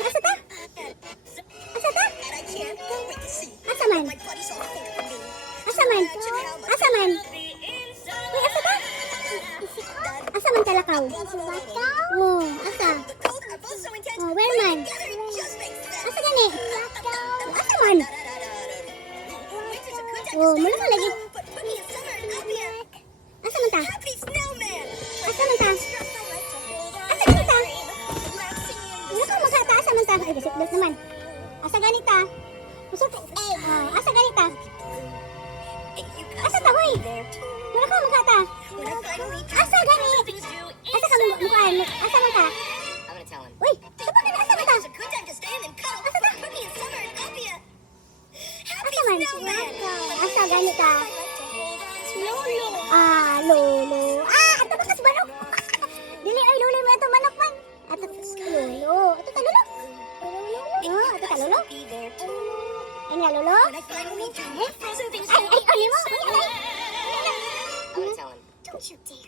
asa ta? Asa ta? Asa man? Asa man? Asa man? Uy, asa ta? Asa man kalakaw? Oh, asa? Oh, where man? Asa gani? Asa man? Oh, mula ka lagi. Asa man ta? Asa man ta? Asa man ta? Mula ka magkata, asa man ta? Ay, gasit-gas naman. Asa ganita? Asa ganita? Asa ta, hoy? Mula ka magkata? Asa gani? Asa ka mukhaan? Asa man ta? Uy, asa pa ka na? Asa man ta? Asa ta? Asa man? Asa ganita? Lolo. Ato ba kas manok? Dili ay lolo mo ito manok man. Ato lolo. Ato ta lolo. Ato ta lolo. Ay nga lolo. Ay, ano mo? Don't you dare.